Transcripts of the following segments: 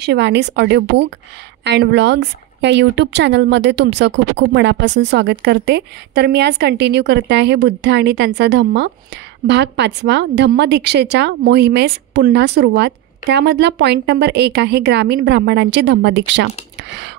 Shivani's audio book and vlogs या YouTube चॅनलमध्ये तुमचं खूप खूप मनापासून स्वागत करते. तर मी आज कंटिन्यू करते आहे बुद्ध आणि त्यांचा धम्म भाग 5. धम्मदीक्षेच्या मोहिमेस पुन्हा सुरुवात. त्यामधला पॉईंट नंबर 1 आहे ग्रामीण ब्राह्मणांची धम्मदीक्षा.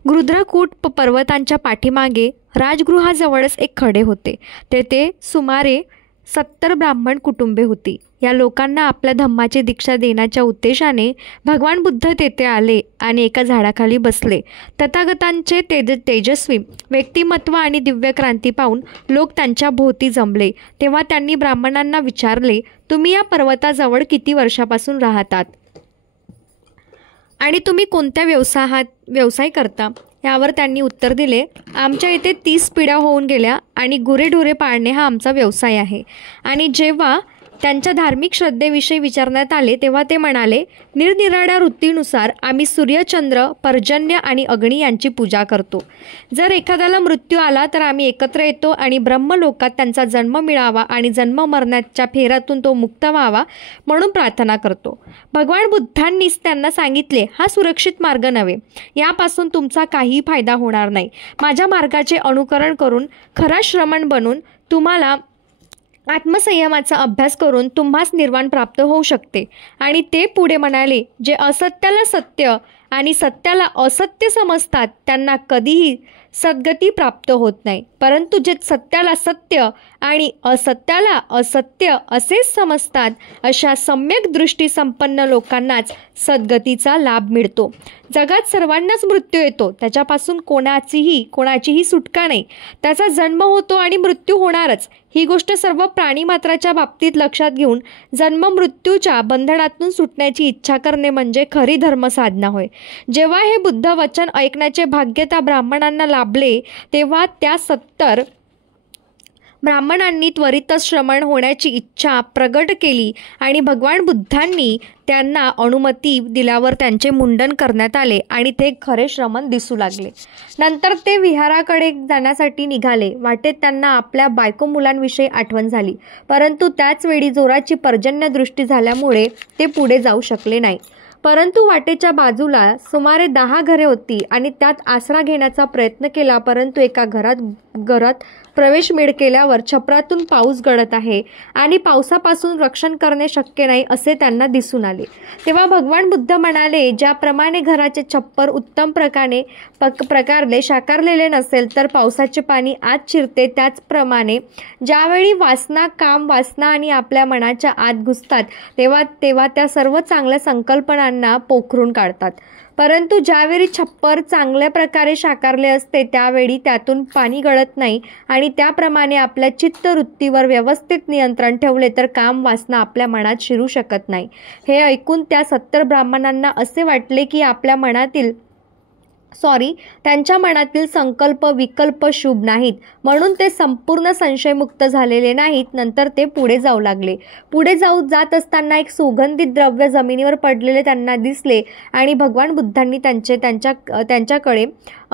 गृध्रकूट पर्वतांच्या पाठीमागे राजगृहाजवळच एक खडे होते. तेथे सुमारे 70 ब्राह्मण कुटुंबे होती. या लोकांना आपल्या धम्माची दीक्षा देण्याच्या उद्देशाने भगवान बुद्ध तेथे आले आणि एका झाडाखाली बसले. तथागतांचे तेजस्वी व्यक्तिमत्व आणि दिव्य क्रांती पाहून लोक त्यांच्या भोवती जमले. तेव्हा त्यांनी ब्राह्मणांना विचारले, तुम्ही या पर्वताजवळ किती वर्षापासून राहतात आणि तुम्ही कोणत्या व्यवसाय करता? यावर त्यांनी उत्तर दिले, आमच्या इथे 30 पिढ्या होऊन गेल्या आणि गुरेढोरे पाळणे हा आमचा व्यवसाय आहे. आणि जेव्हा त्यांच्या धार्मिक श्रद्धेविषयी विचारण्यात आले तेव्हा ते म्हणाले, निरनिराळ्या वृत्तीनुसार आम्ही सूर्य, चंद्र, पर्जन्य आणि अग्नी यांची पूजा करतो. जर एखाद्याला मृत्यू आला तर आम्ही एकत्र येतो आणि ब्रह्मलोकात त्यांचा जन्म मिळावा आणि जन्म मरणाच्या फेऱ्यातून तो मुक्त व्हावा म्हणून प्रार्थना करतो. भगवान बुद्धांनीच त्यांना सांगितले, हा सुरक्षित मार्ग नव्हे. यापासून तुमचा काहीही फायदा होणार नाही. माझ्या मार्गाचे अनुकरण करून खरा श्रमण बनून तुम्हाला आत्मसंयमाचा अभ्यास करून तुम्हास निर्वाण प्राप्त होऊ शकते. आणि ते पुढे म्हणाले, जे असत्याला सत्य आणि सत्याला असत्य समजतात त्यांना कधीही सद्गती प्राप्त होत नाही. परंतु जे सत्याला सत्य आणि असत्याला असत्य असेच समजतात अशा सम्यक दृष्टी संपन्न लोकांनाच सद्गतीचा लाभ मिळतो. जगात सर्वांनाच मृत्यू येतो, त्याच्यापासून कोणाचीही सुटका नाही. त्याचा जन्म होतो आणि मृत्यू होणारच. ही गोष्ट सर्व प्राणीमात्राच्या बाबतीत लक्षात घेऊन जन्म मृत्यूच्या बंधनातून सुटण्याची इच्छा करणे म्हणजे खरी धर्मसाधना होय. जेव्हा हे बुद्ध वचन ऐकण्याचे भाग्य त्या ब्राह्मणांना लाभले तेव्हा त्या 70 ब्राह्मणांनी त्वरितच श्रमण होण्याची इच्छा प्रगट केली आणि भगवान बुद्धांनी त्यांना अनुमती दिल्यावर त्यांचे मुंडन करण्यात आले आणि ते खरे श्रमण दिसू लागले. नंतर ते विहाराकडे जाण्यासाठी निघाले. वाटेत त्यांना आपल्या बायको मुलांविषयी आठवण झाली, परंतु त्याचवेळी जोराची पर्जन्य दृष्टी झाल्यामुळे ते पुढे जाऊ शकले नाही. परंतु वाटेच्या बाजूला सुमारे 10 घरे होती आणि त्यात आसरा घेण्याचा प्रयत्न केला, परंतु एका घरात प्रवेश केल्यावर छपरातून पाऊस गळत आहे आणि पावसापासून रक्षण करणे शक्य नाही असे त्यांना दिसून आले. तेव्हा भगवान बुद्ध म्हणाले, ज्याप्रमाणे घराचे छप्पर उत्तम प्रकारे शाकारलेले नसेल तर पावसाचे पाणी आत शिरते, त्याचप्रमाणे ज्यावेळी वासना, काम वासना आणि आपल्या मनाच्या आत घुसतात तेव्हा त्या सर्व चांगल्या संकल्पनांना पोखरून काढतात. परंतु ज्यावेळी छप्पर चांगल्या प्रकारे शाकारले असते त्यावेळी त्यातून पाणी गळत नाही. आणि त्याप्रमाणे आपल्या चित्तवृत्तीवर व्यवस्थित नियंत्रण ठेवले तर काम वासना आपल्या मनात शिरू शकत नाही. हे ऐकून त्या 70 ब्राह्मणांना असे वाटले की त्यांच्या मनातील संकल्प विकल्प शुभ नाहीत, म्हणून ते संपूर्ण संशयमुक्त झालेले नाहीत. नंतर ते पुढे जाऊ लागले. पुढे जात असताना एक सुगंधित द्रव्य जमिनीवर पडलेले त्यांना दिसले आणि भगवान बुद्धांनी त्यांच्याकडे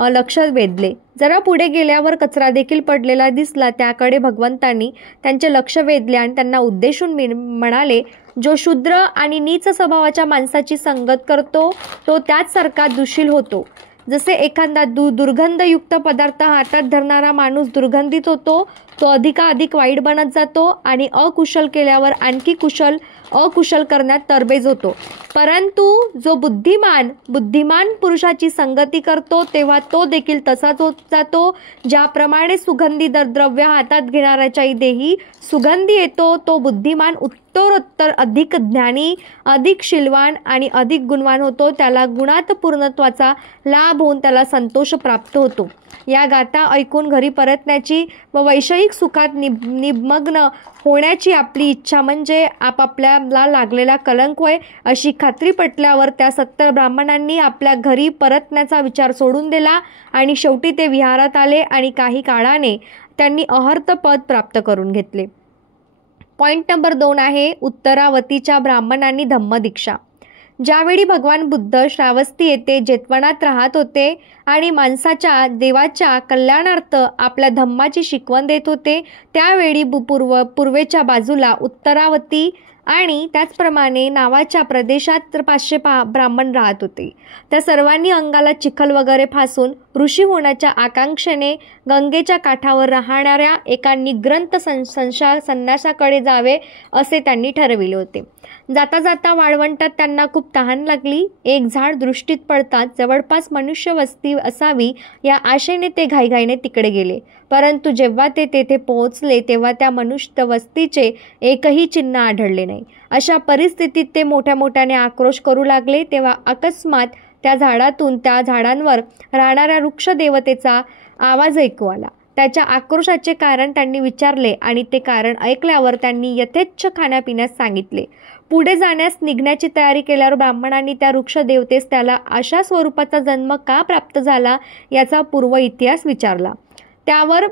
लक्ष वेधले. जरा पुढे गेल्यावर कचरा देखील पडलेला दिसला. त्याकडे भगवंतांनी त्यांचे लक्ष वेधले आणि त्यांना उद्देशून म्हणाले, जो शूद्र आणि नीच स्वभावाच्या माणसाची संगत करतो तो त्याचसारखा दुशील होतो. जसे एखादा दुर्गंधयुक्त पदार्थ हातात धरणारा माणूस दुर्गंधित होतो, तो अधिकाधिक वाईट बनत जातो आणि अकुशल केल्यावर आणखी अकुशल करण्यात तरबेज होतो. परंतु जो बुद्धिमान पुरुषाची संगती करतो तेव्हा तो देखील तसाच होत जातो. ज्याप्रमाणे सुगंधी द्रव्य हातात घेणाऱ्याच्याही देही सुगंधी येतो, तो बुद्धिमान उत्तरोत्तर अधिक ज्ञानी, अधिक शीलवान आणि अधिक गुणवान होतो. त्याला गुणात पूर्णत्वाचा लाभ होऊन त्याला संतोष प्राप्त होतो. या गाथा ऐकून घरी परतण्याची व वैषयिक सुखात निमग्न होण्याची आपली इच्छा म्हणजे आपापल्याला लागलेला कलंक होय अशी खात्री पटल्यावर त्या 70 ब्राह्मणांनी आपल्या घरी परतण्याचा विचार सोडून दिला आणि शेवटी ते विहारात आले आणि काही काळाने त्यांनी अहर्त पद प्राप्त करून घेतले. पॉईंट नंबर 2 आहे उत्तरावतीच्या ब्राह्मणांनी धम्मदीक्षा. ज्यावेळी भगवान बुद्ध श्रावस्ती येथे जेतवनात राहत होते आणि माणसाच्या देवाच्या कल्याणार्थ आपल्या धम्माची शिकवण देत होते, त्यावेळी पूर्वेच्या बाजूला उत्तरावती आणि त्याचप्रमाणे नावाच्या प्रदेशात 500 ब्राह्मण राहत होते. त्या सर्वांनी अंगाला चिखल वगैरे फासून ऋषी होण्याच्या आकांक्षेने गंगेच्या काठावर राहणाऱ्या एका निग्रंथ संन्यासाकडे जावे असे त्यांनी ठरविले होते. जाता जाता वाळवंटात त्यांना खूप तहान लागली. एक झाड दृष्टीत पडताच जवळपास मनुष्य वस्ती असावी या आशेने ते घाईघाईने तिकडे गेले. परंतु जेव्हा ते तेथे पोहोचले तेव्हा त्या मनुष्य वस्तीचे एकही चिन्ह आढळले नाही. अशा परिस्थितीत ते मोठ्या मोठ्याने आक्रोश करू लागले. तेव्हा अकस्मात त्या झाडातून त्या झाडांवर राहणाऱ्या वृक्ष देवतेचा आवाज ऐकू आला. त्याच्या आक्रोशाचे कारण त्यांनी विचारले आणि ते कारण ऐकल्यावर त्यांनी यथेच्छ खाण्यापिण्यास सांगितले. पुढे जाण्यास निघण्याची तयारी केल्यावर ब्राह्मणांनी त्या वृक्ष देवतेस त्याला अशा स्वरूपाचा जन्म का प्राप्त झाला याचा पूर्व इतिहास विचारला. त्यावर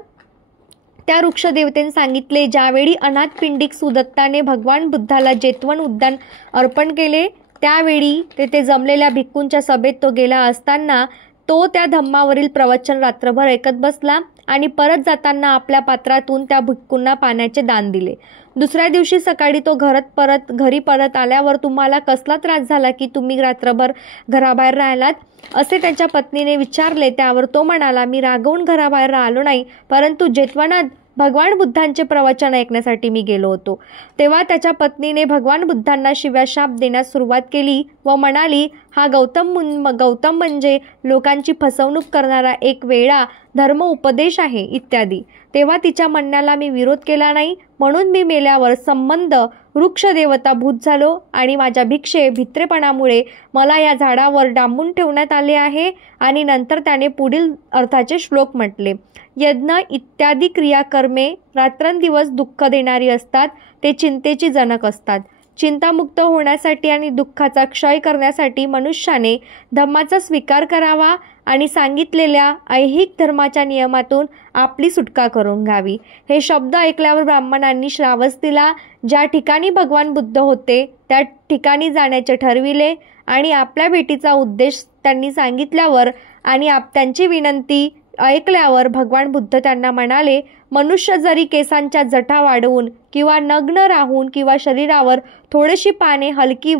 त्या वृक्षदेवतेने सांगितले, ज्यावेळी अनाथ पिंडिक सुदत्ताने भगवान बुद्धाला जेतवन उद्यान अर्पण केले त्यावेळी तेथे जमलेल्या भिक्खूंच्या सभेत तो गेला असताना तो त्या धम्मावरील प्रवचन रात्रभर ऐकत बसला आणि परत जाताना आपल्या पात्रातून त्या भिक्खूंना पाण्याचे दान दिले. दुसऱ्या दिवशी सकाळी तो घरी परत आल्यावर तुम्हाला कसला त्रास झाला की तुम्ही रात्रभर घराबाहेर राहिलात असे त्याच्या पत्नीने विचारले. त्यावर तो म्हणाला, मी रागवून घराबाहेर राहिलो नाही, परंतु जेतवनात भगवान बुद्धांचे प्रवचन ऐकण्यासाठी मी गेलो होतो. तेव्हा त्याच्या पत्नीने भगवान बुद्धांना शिव्याशाप देण्यास सुरुवात केली व म्हणाली, हा गौतम म्हणजे लोकांची फसवणूक करणारा एक वेडा धर्म उपदेश आहे इत्यादी. तेव्हा तिच्या म्हणण्याला मी विरोध केला नाही, म्हणून मी मेल्यावर संबंध वृक्षदेवता भूत झालो आणि माझ्या भित्रेपणामुळे मला या झाडावर डांबून ठेवण्यात आले आहे. आणि नंतर त्याने पुढील अर्थाचे श्लोक म्हटले. यज्ञ इत्यादी क्रियाकर्मे रात्रंदिवस दुःख देणारी असतात, ते चिंतेची जनक असतात. चिंतामुक्त होण्यासाठी आणि दुःखाचा क्षय करण्यासाठी मनुष्याने धम्माचा स्वीकार करावा आणि सांगितलेल्या ऐहिक धर्माच्या नियमातून आपली सुटका करून घ्यावी. हे शब्द ऐकल्यावर ब्राह्मणांनी श्रावस्तीला ज्या ठिकाणी भगवान बुद्ध होते त्या ठिकाणी जाण्याचे ठरविले आणि आपल्या भेटीचा उद्देश त्यांनी सांगितल्यावर आणि त्यांची विनंती ऐकल्यावर भगवान बुद्ध त्यांना म्हणाले, मनुष्य जरी केसांच्या जटा वाढवून किंवा नग्न राहून किंवा शरीरावर थोडीशी पाने हलकी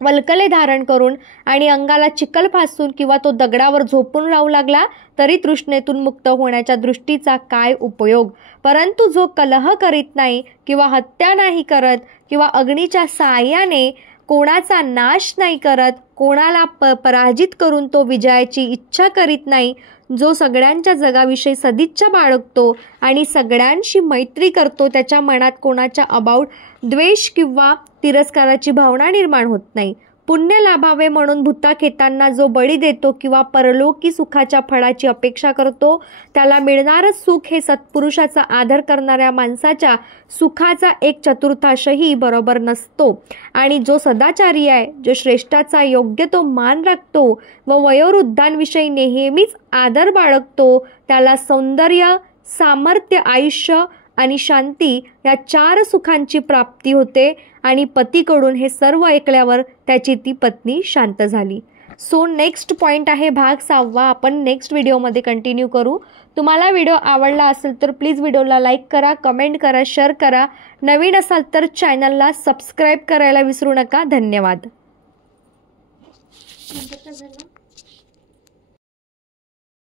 वल्कले धारण करून आणि अंगाला चिखल फासून किंवा तो दगडावर झोपून राहू लागला तरी तृष्णेतून मुक्त होण्याच्या दृष्टीचा काय उपयोग. परंतु जो कलह करीत नाही किंवा हत्या नाही करत किंवा अग्नीच्या साहाय्याने कोणाचा नाश नाही करत, कोणाला पराजित करून तो विजयाची इच्छा करीत नाही, जो सगळ्यांच्या जगाविषयी सदिच्छा बाळगतो आणि सगळ्यांशी मैत्री करतो, त्याच्या मनात कोणाच्या अबाउट द्वेष किंवा तिरस्काराची भावना निर्माण होत नाही. पुण्य लाभावे म्हणून भूताखेतांना जो बळी देतो किंवा परलोकी सुखाच्या फळाची अपेक्षा करतो त्याला मिळणारं सुख हे सत्पुरुषाचा आदर करणाऱ्या माणसाच्या सुखाचा 1/4 बरोबर नसतो. आणि जो सदाचारी आहे, जो श्रेष्ठाचा योग्य तो मान राखतो व वयोवृद्धांविषयी नेहमीच आदर बाळगतो त्याला सौंदर्य, सामर्थ्य, आयुष्य आणि शांती या 4 सुखांची प्राप्ती होते. आणि पतीकडून हे सर्व ऐकल्यावर त्याची ती पत्नी शांत झाली. सो नेक्स्ट पॉईंट आहे भाग 6. आपण नेक्स्ट व्हिडिओमध्ये कंटिन्यू करू. तुम्हाला व्हिडिओ आवडला असेल तर प्लीज व्हिडिओला लाईक करा, कमेंट करा, शेअर करा. नवीन असाल तर चॅनलला सबस्क्राईब करायला विसरू नका. धन्यवाद.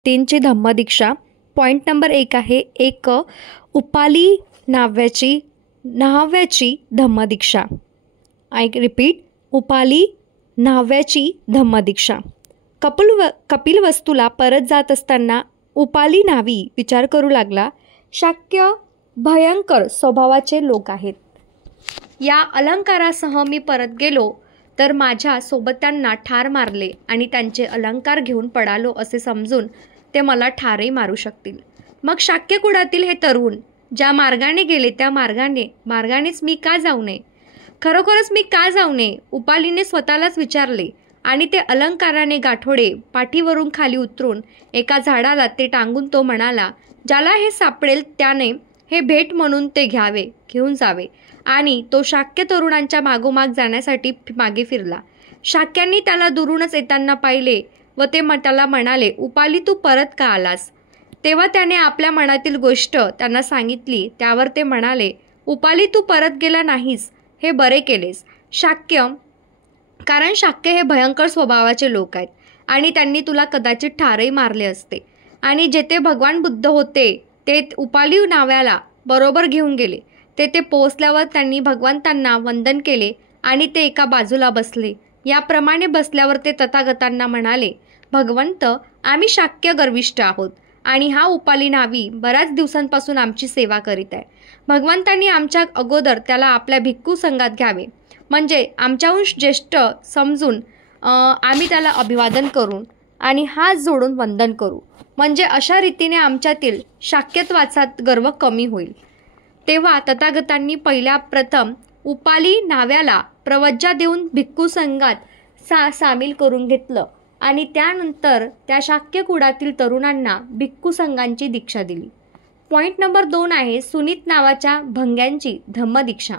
तीनची धम्मदीक्षा. पॉईंट नंबर 1 आहे, एक उपाली न्हाव्याची धम्मदीक्षा. आय रिपीट, उपाली न्हाव्याची धम्मदीक्षा. कपिल वस्तूला परत जात असताना उपाली न्हावी विचार करू लागला, शाक्य भयंकर स्वभावाचे लोक आहेत. या अलंकारासह मी परत गेलो तर माझ्या सोबत्यांना ठार मारले आणि त्यांचे अलंकार घेऊन पडालो असे समजून ते मला ठारही मारू शकतील. मग शाक्य कुळातील हे तरुण ज्या मार्गाने गेले त्या मार्गानेच मी का जाऊ नये? खरोखरच मी का जाऊ नये? उपालीने स्वतःलाच विचारले आणि ते अलंकाराने गाठोडे पाठीवरून खाली उतरून एका झाडाला ते टांगून तो म्हणाला, ज्याला हे सापडेल त्याने हे भेट म्हणून ते घेऊन जावे. आणि तो शाक्य तरुणांच्या मागोमाग जाण्यासाठी मागे फिरला. शाक्यांनी त्याला दुरूनच येताना पाहिले व ते त्याला म्हणाले, उपाली तू परत का आलास? तेव्हा त्याने आपल्या मनातील गोष्ट त्यांना सांगितली. त्यावर ते म्हणाले, उपाली तू परत गेला नाहीस हे बरे केलेस. कारण शाक्य हे भयंकर स्वभावाचे लोक आहेत आणि त्यांनी तुला कदाचित ठारही मारले असते. आणि जेथे भगवान बुद्ध होते ते उपाली नाव्याला बरोबर घेऊन गेले. तेथे पोहोचल्यावर त्यांनी भगवंतांना वंदन केले आणि ते एका बाजूला बसले. याप्रमाणे बसल्यावर ते तथागतांना म्हणाले, भगवंत, आम्ही शाक्य गर्विष्ठ आहोत आणि हा उपाली नावी बऱ्याच दिवसांपासून आमची सेवा करीत आहे. भगवंतांनी आमच्या अगोदर त्याला आपल्या भिक्खू संघात घ्यावे, म्हणजे आमच्याहून ज्येष्ठ समजून आम्ही त्याला अभिवादन करून आणि हात जोडून वंदन करू, म्हणजे अशा रीतीने आमच्यातील शाक्यत्वाचा गर्व कमी होईल. तेव्हा तथागतांनी पहिल्या प्रथम उपाली नाव्याला प्रवज्जा देऊन भिक्खू संघात सामील करून घेतलं आणि त्यानंतर त्या शाक्य कुळातील तरुणांना भिक्खू संघांची दीक्षा दिली. पॉईंट नंबर 2 आहे सुनीत नावाच्या भंग्यांची धम्मदीक्षा.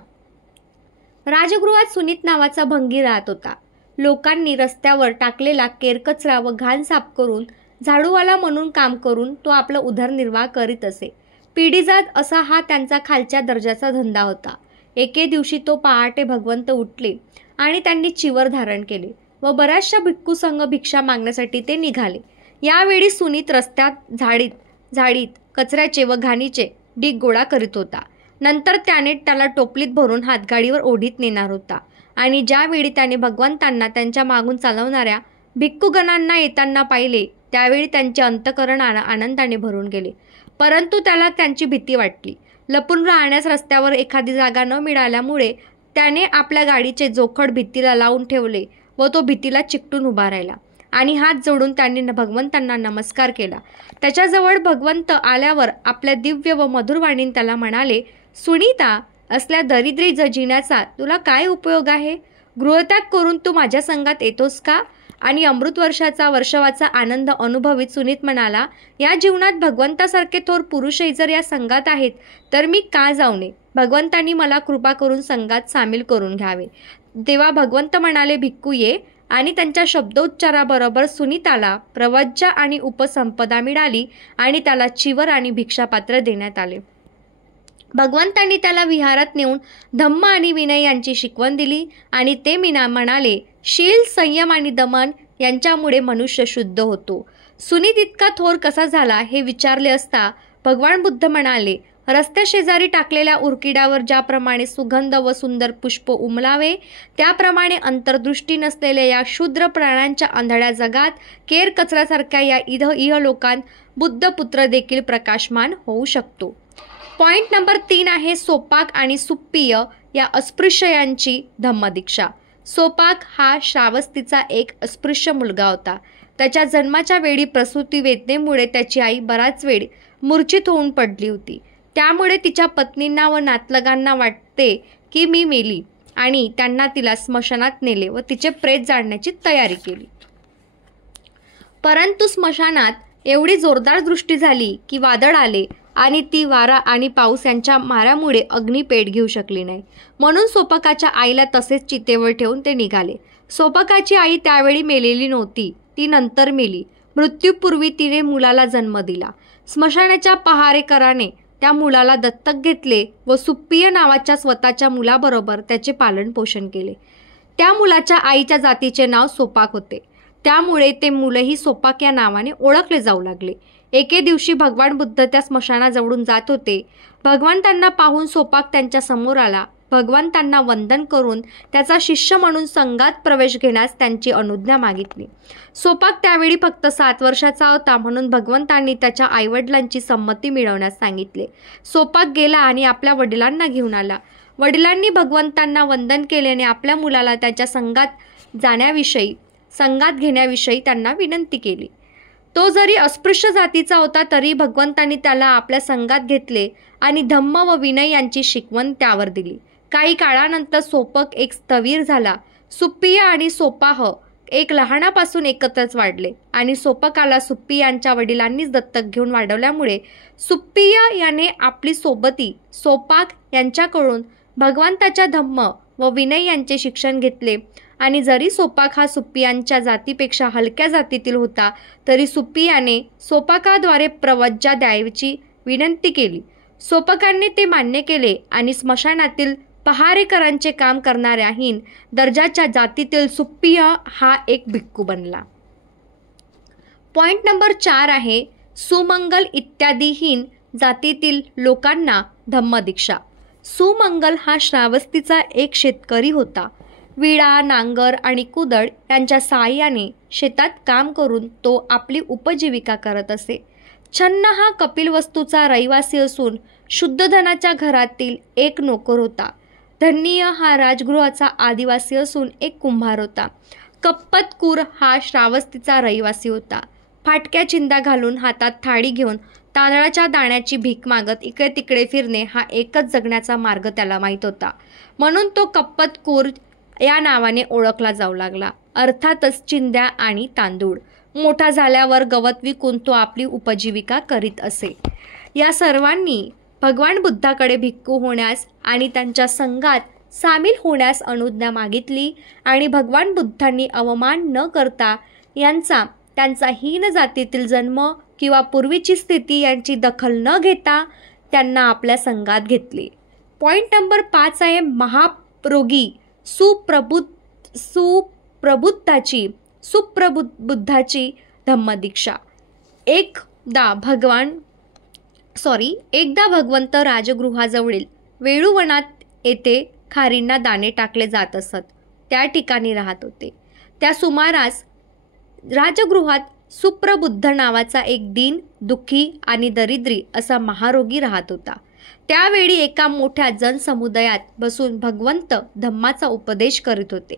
राजगृहात सुनीत नावाचा भंगी राहत होता. लोकांनी रस्त्यावर टाकलेला केरकचरा व घाण साफ करून झाडूवाला म्हणून काम करून तो आपला उदरनिर्वाह करीत असे. पिढीजात असा हा त्यांचा खालच्या दर्जाचा धंदा होता. एके दिवशी तो पहाटे भगवंत उठले आणि त्यांनी चिवर धारण केले व बऱ्याचशा भिक्खू संघ भिक्षा मागण्यासाठी ते निघाले. यावेळी सुनीत रस्त्यात झाडीत कचऱ्याचे व घाणीचे ढीग गोळा करीत होता. नंतर त्याने त्याला टोपलीत भरून हातगाडीवर ओढीत नेणार होता आणि ज्यावेळी त्याने भगवंतांना त्यांच्या मागून चालवणाऱ्या भिक्खुगणांना येताना पाहिले त्यावेळी त्यांचे अंतःकरण आनंदाने भरून गेले. परंतु त्याला त्यांची भीती वाटली. लपून राहण्यास रस्त्यावर एखादी जागा न मिळाल्यामुळे त्याने आपल्या गाडीचे जोखड भिंतीला लावून ठेवले व तो भिंतीला चिकटून उभा राहिला आणि हात जोडून त्यांनी भगवंतांना नमस्कार केला. त्याच्याजवळ भगवंत आल्यावर आपल्या दिव्य व मधुर वाणीने त्याला म्हणाले, सुनीता, असल्या दरिद्री जिण्याचा तुला काय उपयोग आहे? गृहत्याग करून तू माझ्या संघात येतोस का? आणि अमृत वर्षावाचा आनंद अनुभवित सुनीत म्हणाला, या जीवनात भगवंतासारखे थोर पुरुषही जर या संघात आहेत तर मी का जाऊ नये? भगवंतांनी मला कृपा करून संघात सामील करून घ्यावे. तेव्हा भगवंत म्हणाले, भिक्खू ये. आणि त्यांच्या शब्दोच्चाराबरोबर सुनीताला प्रवज्जा आणि उपसंपदा मिळाली आणि त्याला चिवर आणि भिक्षापात्र देण्यात आले. भगवंतांनी त्याला विहारात नेऊन धम्म आणि विनय यांची शिकवण दिली आणि ते म्हणाले, शील, संयम आणि दमन यांच्यामुळे मनुष्य शुद्ध होतो. सुनीत इतका थोर कसा झाला हे विचारले असता भगवान बुद्ध म्हणाले, रस्त्या शेजारी टाकलेल्या उरकिडावर ज्याप्रमाणे सुगंध व सुंदर पुष्प उमलावे त्याप्रमाणे अंतर्दृष्टी नसलेल्या या शूद्र प्राण्यांच्या आंधळ्या जगात केर कचऱ्यासारख्या या इहलोकांत बुद्धपुत्र देखील प्रकाशमान होऊ शकतो. पॉईंट नंबर 3 आहे सोपाक आणि सुप्पिय या अस्पृश्य यांची धम्मदीक्षा. सोपाक हा श्रावस्तीचा एक अस्पृश्य मुलगा होता. त्याच्या जन्माच्या वेळी प्रसूती वेदनेमुळे त्याची आई बराच वेळ मूर्छित होऊन पडली होती. त्यामुळे तिच्या पत्नींना व नातलगांना वाटते की मी मेली आणि त्यांना तिला स्मशानात नेले व तिचे प्रेत जाळण्याची तयारी केली. परंतु स्मशानात एवढी जोरदार दृष्टी झाली की वादळ आले आणि ती वारा आणि पाऊस यांच्या माऱ्यामुळे अग्नी पेट घेऊ शकली नाही. म्हणून सोपाकाच्या आईला तसेच चितेवर ठेवून ते निघाले. सोपाकाची आई त्यावेळी मेलेली नव्हती, ती नंतर मेली. मृत्यूपूर्वी तिने मुलाला जन्म दिला. स्मशानाच्या पहारेकराने त्या मुलाला दत्तक घेतले व सुप्पिय नावाच्या स्वतःच्या मुलाबरोबर त्याचे पालन पोषण केले. त्या मुलाच्या आईच्या जातीचे नाव सोपाक होते. त्यामुळे ते मुलंही सोपाक या नावाने ओळखले जाऊ लागले. एके दिवशी भगवान बुद्ध त्या स्मशानाजवळून जात होते. भगवंतांना पाहून सोपाक त्यांच्या समोर आला. भगवंतांना वंदन करून त्याचा शिष्य म्हणून संघात प्रवेश घेण्यास त्यांची अनुज्ञा मागितली. सोपाक त्यावेळी फक्त 7 वर्षाचा होता, म्हणून भगवंतांनी त्याच्या आईवडिलांची संमती मिळवण्यास सांगितले. सोपाक गेला आणि आपल्या वडिलांना घेऊन आला. वडिलांनी भगवंतांना वंदन केल्याने आपल्या मुलाला त्याच्या संघात घेण्याविषयी त्यांना विनंती केली. तो जरी अस्पृश्य जातीचा होता तरी भगवंतांनी त्याला आपल्या संघात घेतले आणि धम्म व विनय यांची शिकवण त्यावर दिली. काही काळानंतर सोपक एक स्थवीर झाला. सुप्पिय आणि सोपाह एक लहानापासून एकत्रच वाढले आणि सोपकाला सुप्पियांच्या वडिलांनीच दत्तक घेऊन वाढवल्यामुळे सुप्पिय याने आपली सोबती सोपाक यांच्याकडून भगवंताच्या धम्म व विनय यांचे शिक्षण घेतले. आणि जरी सोपाक हा सुप्पियांच्या जातीपेक्षा हलक्या जातीतील होता तरी सुप्पियाने सोपाकाद्वारे प्रवज्जा द्यायची विनंती केली. सोपकांनी ते मान्य केले आणि स्मशानातील पहारेकरांचे काम करणाऱ्या हीन दर्जाच्या जातीतील सुप्पिय हा एक भिक्खू बनला. पॉइंट नंबर 4 आहे सुमंगल इत्यादीहीन जातीतील लोकांना धम्मदीक्षा. सुमंगल हा श्रावस्तीचा एक शेतकरी होता. विळा, नांगर आणि कुदळ यांच्या साहाय्याने शेतात काम करून तो आपली उपजीविका करत असे. छन्न हा कपिलवस्तूचा रहिवासी असून शुद्धधनाच्या घरातील एक नोकर होता. धन्य हा राजगृहाचा आदिवासी असून एक कुंभार होता. कप्पतकूर हा श्रावस्तीचा रहिवासी होता. फाटक्या चिंदा घालून हातात थाळी घेऊन तांदळाच्या दाण्याची भीक मागत इकडे तिकडे फिरणे हा एकच जगण्याचा मार्ग त्याला माहीत होता. म्हणून तो कप्पतकूर या नावाने ओळखला जाऊ लागला. अर्थातच चिंध्या आणि तांदूळ. मोठा झाल्यावर गवत विकून तो आपली उपजीविका करीत असे. या सर्वांनी भगवान बुद्धाकडे भिक्खू होण्यास आणि त्यांच्या संघात सामील होण्यास अनुज्ञा मागितली आणि भगवान बुद्धांनी अवमान न करता त्यांचा हीन जातीतील जन्म किंवा पूर्वीची स्थिती यांची दखल न घेता त्यांना आपल्या संघात घेतले. पॉइंट नंबर 5 आहे महारोगी सुप्रबुद्धाची धम्मदीक्षा. एकदा भगवंत राजगृहाजवळील वेळुवनात येथे खारींना दाणे टाकले जात असत. त्या ठिकाणी राहत होते. त्या सुमारास राजगृहात सुप्रबुद्ध नावाचा एक दीन, दुःखी आणि दरिद्री असा महारोगी राहत होता. त्यावेळी एका मोठ्या जनसमुदायात बसून भगवंत धम्माचा उपदेश करीत होते.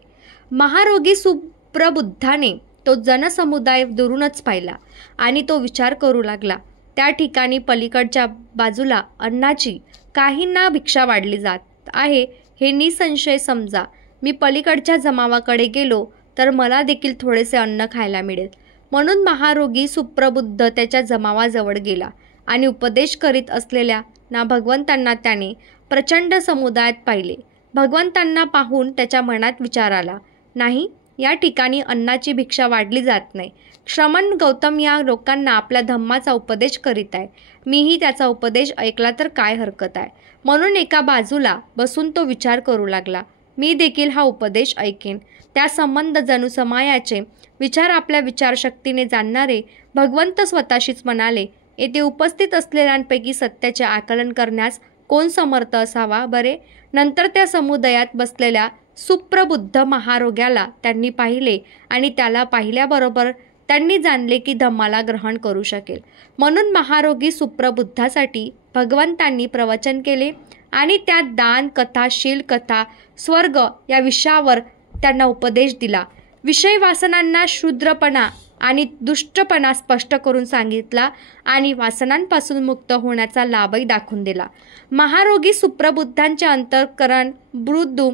महारोगी सुप्रबुद्धाने तो जनसमुदाय दुरूनच पाहिला आणि तो विचार करू लागला. त्या ठिकाणी पलीकडच्या बाजूला अन्नाची काहींना भिक्षा वाढली जात आहे हे निसंशय समजा. मी पलीकडच्या जमावाकडे गेलो तर मला देखील थोडेसे अन्न खायला मिळेल. म्हणून महारोगी सुप्रबुद्ध त्याच्या जमावाजवळ गेला आणि उपदेश करीत असलेल्या भगवंतांना त्याने प्रचंड समुदायात पाहिले. भगवंतांना पाहून त्याच्या मनात विचार आला, नाही, या ठिकाणी अन्नाची भिक्षा वाढली जात नाही. श्रमण गौतम या लोकांना आपल्या धम्माचा उपदेश करीत आहे. मीही त्याचा उपदेश ऐकला तर काय हरकत आहे. म्हणून एका बाजूला बसून तो विचार करू लागला, मी देखील हा उपदेश ऐकेन. त्या संबंध जनुसमायाचे विचार आपल्या विचारशक्तीने जाणणारे भगवंत स्वतःशीच म्हणाले, येथे उपस्थित असलेल्यांपैकी सत्याचे आकलन करण्यास कोण समर्थ असावा बरे. नंतर त्या समुदायात बसलेल्या सुप्रबुद्ध महारोग्याला त्यांनी पाहिले आणि त्याला पाहिल्याबरोबर त्यांनी जाणले की धम्माला ग्रहण करू शकेल. म्हणून महारोगी सुप्रबुद्धासाठी भगवंतांनी प्रवचन केले आणि त्यात दान, कथा, शील कथा, स्वर्ग या विषयावर त्यांना उपदेश दिला. विषय वासनांना शूद्रपणा आणि दुष्टपणा स्पष्ट करून सांगितला आणि वासनांपासून मुक्त होण्याचा लाभही दाखवून दिला. महारोगी सुप्रबुद्धांचे अंतःकरण मृदू,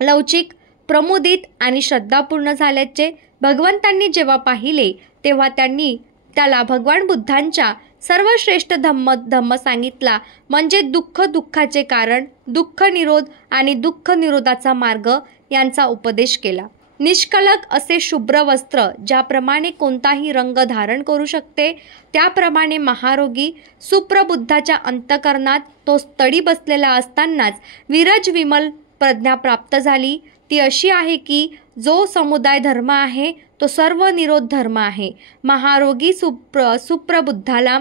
लवचिक, प्रमुदित आणि श्रद्धापूर्ण झाल्याचे भगवंतांनी जेव्हा पाहिले तेव्हा त्यांनी त्याला भगवान बुद्धांच्या सर्वश्रेष्ठ धम्म सांगितला, म्हणजे दुःखाचे कारण, दुःख निरोध आणि दुःख निरोधाचा मार्ग यांचा उपदेश केला. निष्कलंक असे शुभ्र वस्त्र ज्याप्रमाणे कोणताही रंग धारण करू शकते त्याप्रमाणे महारोगी सुप्रबुद्धाच्या अंतःकरणात तो तडी बसलेला असतानाच विरज विमल प्रज्ञा प्राप्त झाली. ती अशी आहे की जो समुदाय धर्म आहे तो सर्व निरोध धर्म आहे. महारोगी सुप्रबुद्धाला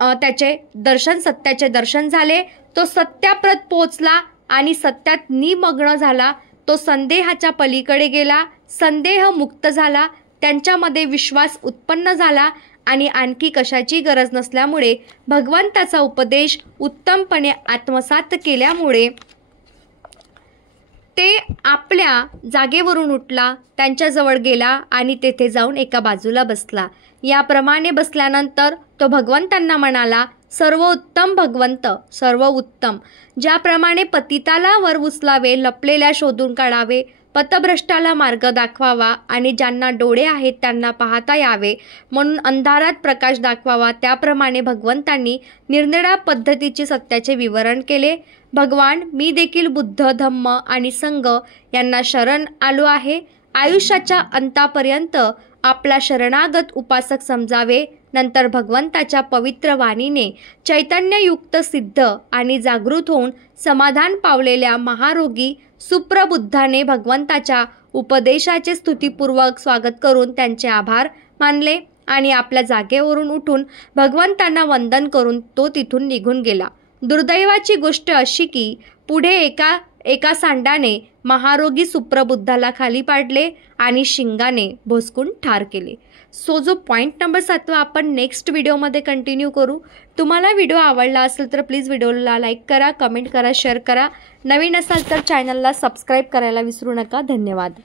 त्याचे दर्शन, सत्याचे दर्शन झाले. तो सत्याप्रत पोचला आणि सत्यात निमग्न झाला. तो संदेहाच्या पलीकडे गेला, संदेह मुक्त झाला. त्यांच्यामध्ये विश्वास उत्पन्न झाला आणि आणखी कशाची गरज नसल्यामुळे भगवंताचा उपदेश उत्तमपणे आत्मसात केल्यामुळे ते आपल्या जागेवरून उठला, त्यांच्याजवळ गेला आणि तेथे जाऊन एका बाजूला बसला. याप्रमाणे बसल्यानंतर तो भगवंतांना म्हणाला, सर्वोत्तम भगवंत, सर्व उत्तम. ज्याप्रमाणे पतिताला वर उचलावे, लपलेल्या शोधून काढावे, पथभ्रष्टाला मार्ग दाखवावा आणि ज्यांना डोळे आहेत त्यांना पाहता यावे म्हणून अंधारात प्रकाश दाखवावा, त्याप्रमाणे भगवंतांनी निरनिराळ्या पद्धतीचे सत्याचे विवरण केले. भगवान, मी देखील बुद्ध, धम्म आणि संघ यांना शरण आलो आहे. आयुष्याच्या अंतापर्यंत आपला शरणागत उपासक समजावे. नंतर भगवंताच्या पवित्र वाणीने चैतन्ययुक्त सिद्ध आणि जागृत होऊन समाधान पावलेल्या महारोगी सुप्रबुद्धाने भगवंताच्या उपदेशाचे स्तुतीपूर्वक स्वागत करून त्यांचे आभार मानले आणि आपल्या जागेवरून उठून भगवंतांना वंदन करून तो तिथून निघून गेला. दुर्दैवाची गोष्ट अशी की पुढे एका सांडाने महारोगी सुप्रबुद्धाला खाली पाडले आणि शिंगाने भोसकून ठार केले. सो जो पॉईंट नंबर 7 आपण नेक्स्ट व्हिडिओमध्ये कंटिन्यू करू. तुम्हाला व्हिडिओ आवडला असेल तर प्लीज व्हिडिओला लाईक करा, कमेंट करा, शेअर करा. नवीन असाल तर चॅनलला सबस्क्राईब करायला विसरू नका. धन्यवाद.